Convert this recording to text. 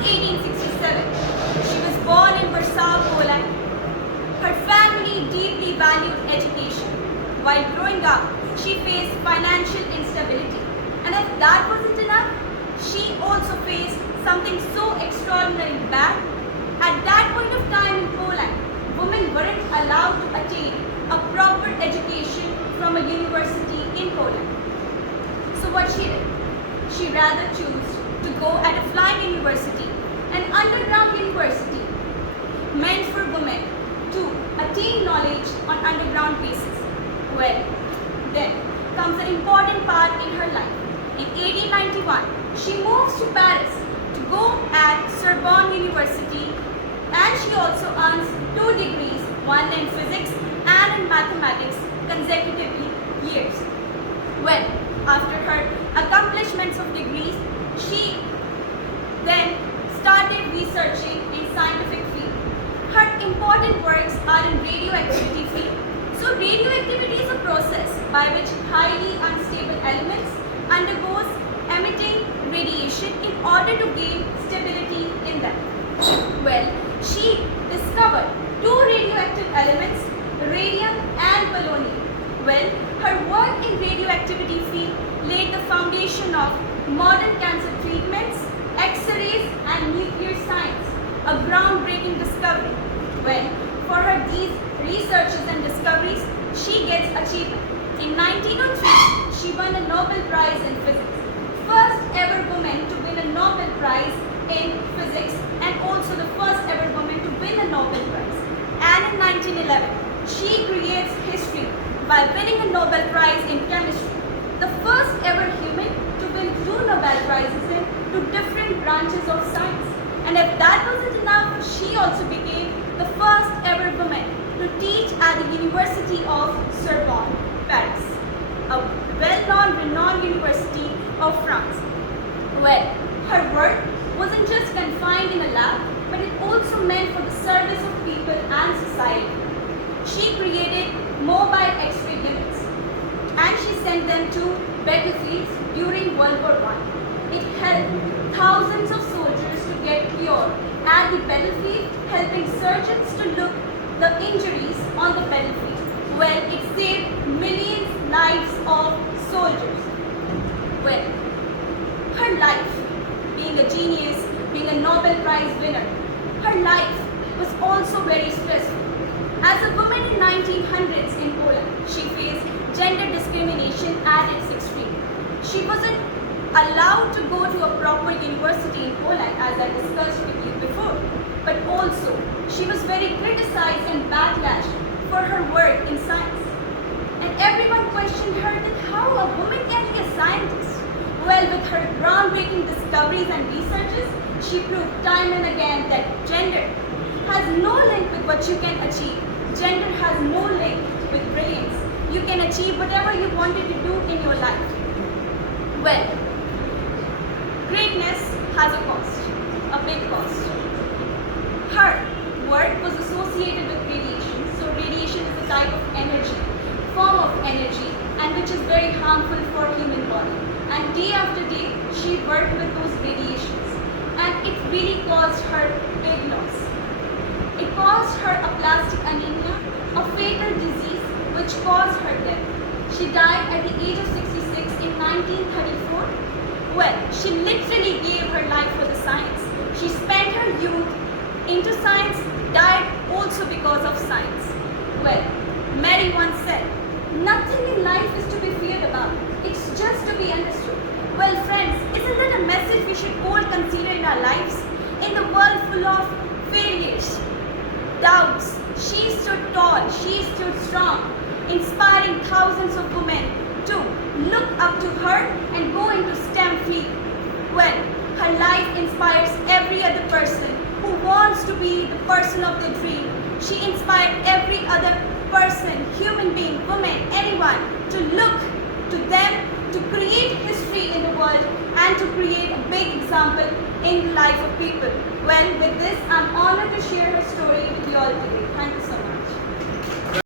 1867. She was born in Warsaw, Poland. Her family deeply valued education. While growing up, she faced financial instability. And if that wasn't enough, she also faced something so extraordinarily bad. At that point of time in Poland, women weren't allowed to attain a proper education from a university in Poland. So what she did? She rather chose to go at a flying university, an underground university meant for women to attain knowledge on underground basis. Well, then comes an important part in her life. In 1891, she moves to Paris to go at Sorbonne University, and she also earns 2 degrees, one in physics and in mathematics, consecutively years. Well, after her accomplishments of degrees, she then started researching in scientific field. Her important works are in radioactivity field. So radioactivity is a process by which highly unstable elements undergoes emitting radiation in order to gain stability in them. Well, she discovered 2 radioactive elements, radium and polonium. Well, her work in radioactivity field laid the foundation of modern cancer treatments, X-rays and nuclear science, a groundbreaking discovery. Well, for her these researches and discoveries, she gets achievement. In 1903, she won a Nobel Prize in Physics. First ever woman to win a Nobel Prize in Physics, and also the first ever woman to win a Nobel Prize. And in 1911, she creates history by winning a Nobel Prize in Chemistry. The first ever human to win 2 Nobel Prizes in 2 different branches of science. And if that wasn't enough, she also became the first ever woman to teach at the University of Sorbonne, Paris, a well-known, renowned university of France. Well, her work wasn't just confined in a lab, but it also meant for the service of people and society. She created mobile X-ray units, and she sent them to battlefields during World War I. It helped thousands of soldiers to get cured at the battlefield, helping surgeons to look the injuries on the battlefield. Well, it saved millions lives of soldiers. Well, her life, being a genius, being a Nobel Prize winner, her life was also very stressful. As a woman in 1900s in Poland, she faced gender discrimination at its extreme. She wasn't allowed to go to a proper university in Poland, as I discussed with you before. But also, she was very criticized and backlashed for her work in science. And everyone questioned her that how a woman can be a scientist. Well, with her groundbreaking discoveries and researches, she proved time and again that gender has no link with what you can achieve. Gender has no link with brilliance. You can achieve whatever you wanted to do in your life. Well, greatness has a cost, a big cost. Her work was associated with radiation. So radiation is a type of energy, form of energy, and which is very harmful for human body. And day after day, she worked with those radiations. And it really caused her big loss. It caused her aplastic anemia, a fatal disease which caused her death. She died at the age of 66 in 1934. Well, she literally gave her life for the science. She spent her youth into science, died also because of science. Well, Mary once said, nothing in life is to be feared about. It's just to be understood. Well, friends, isn't that a message we should all consider in our lives? In the world full of failures, doubts, she stood tall, she stood strong, inspiring thousands of women to look up to her and go into STEM field. Well, her life inspires every other person who wants to be the person of their dream. She inspired every other person, human being, woman, anyone, to look to them to create history in the world and to create a big example in the life of people. Well, with this, I'm honored to share her story with you all today. Thank you so much.